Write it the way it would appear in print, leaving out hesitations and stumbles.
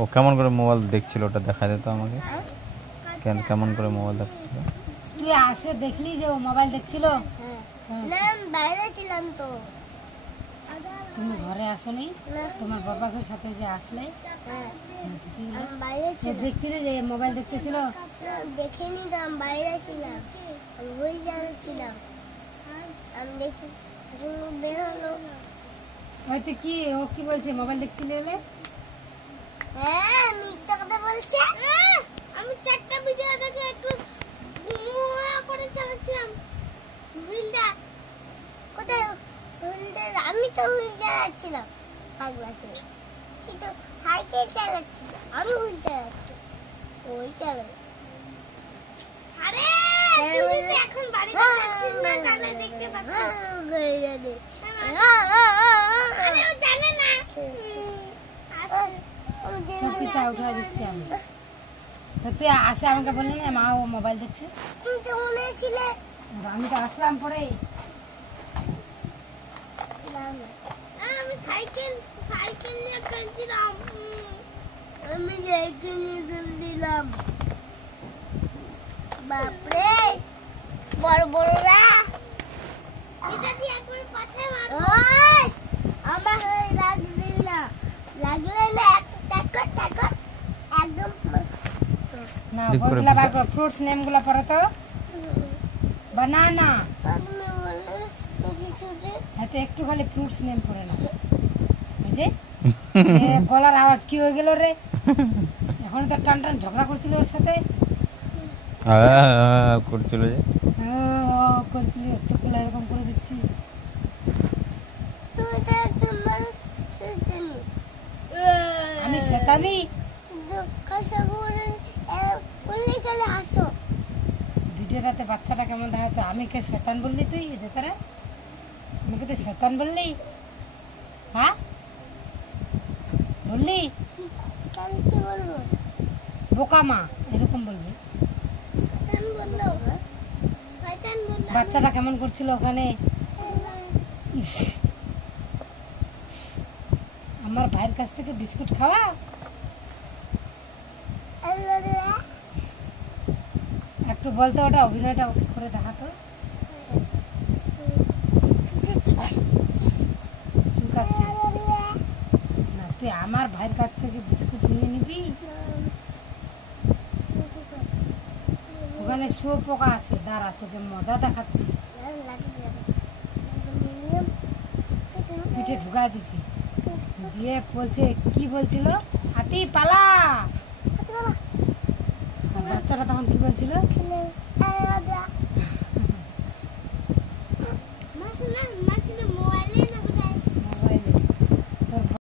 ও কেমন করে মোবাইল দেখছিল ওটা দেখা যেত আমাকে। কেমন করে মোবাইল দেখছিল? তুই আসে দেখলি যে ও মোবাইল দেখছিল? না বাইরে ছিলাম তো। তুমি ঘরে আসোনি? তোমার বাবার সাথে যে আসলে বাইরে ছিলাম। দেখছিলে যে মোবাইল দেখতেছিল? দেখিনি তো, আমি বাইরে ছিলাম, আমি ওই জায়গায় ছিলাম। আমি দেখি বের হলো। হয়তো কি ও কি বলছে মোবাইল দেখছিল বলে? হ্যাঁ মিথ্যা কথা বলছে। আমি চারটা ভিডিও দেখে একটু করে চালাচ্ছিলাম। হুইলটা কোথায়? হুইলটা আমি তো হুইল চালাচ্ছিলাম, পাগলা ছিল। কিন্তু সাইকেল চালাচ্ছিল, আমি হুইল চালাচ্ছি, ওই চালাচ্ছি। আরে তুই তো এখন বাড়িতে যাচ্ছিস না, তাহলে দেখতে পাচ্ছিস। আরে ও জানে না। পিছা উঠা দিচ্ছি আমি। তুই আসে আমাকে বললি না মা ও মোবাইল দেখছে? তুমি তো মনে ছিলে। আমি তো আসলাম পরে। আমি সাইকেল নিয়ে গেছিলাম। আমি সাইকেল নিয়ে গেছিলাম। বাপরে বড় বড়রা। এটা কি একবার পাছে মারো? ওই আমার হয়ে লাগবে না, লাগলে না টাকা একদম না বললা বার কর। ফ্রুটস নেম গুলো পড়ো তো। বানানা। আমি বলে দেখি শুনে। হাতে একটু খালি ফ্রুটস নেম পড়ে না। বুঝে? গলার আওয়াজ কি হয়ে গেল রে? এখন তো টান টান ঝগড়া করছিল ওর সাথে। করছিল যে করছিল তো গলা এরকম করে দিচ্ছিস। তুমি তো তোমার শয়তানি। আমি শয়তানি? কাছে বলে বললে গেলে হাসো। ভিডিওটাতে বাচ্চাটা কেমন দেখাতো? আমি কে শয়তান বললি তুই? দেখে আমাকে তো শয়তান বললি? হ্যাঁ বললি? তাহলে কি বলবো? বোকা মা এরকম বলবি? শয়তান বললো। শয়তান বললো। বাচ্চাটা কেমন করছিল ওখানে? আমার ভাইয়ের কাছ থেকে বিস্কুট খাওয়া। একটু বলতো ওটা অভিনয়টা করে দেখাতো। চুকাচ্ছে না। তুই আমার ভাইয়ের কাছ থেকে বিস্কুট নিয়ে নিবি? ওখানে শুয়োপোকা আছে, দাঁড়া তোকে মজা দেখাচ্ছি। পিঠে ঢুকা দিচ্ছি দিয়ে বলছে কি বলছিল? হাতি পালা। বাচ্চাটা তখন কি বলছিল? না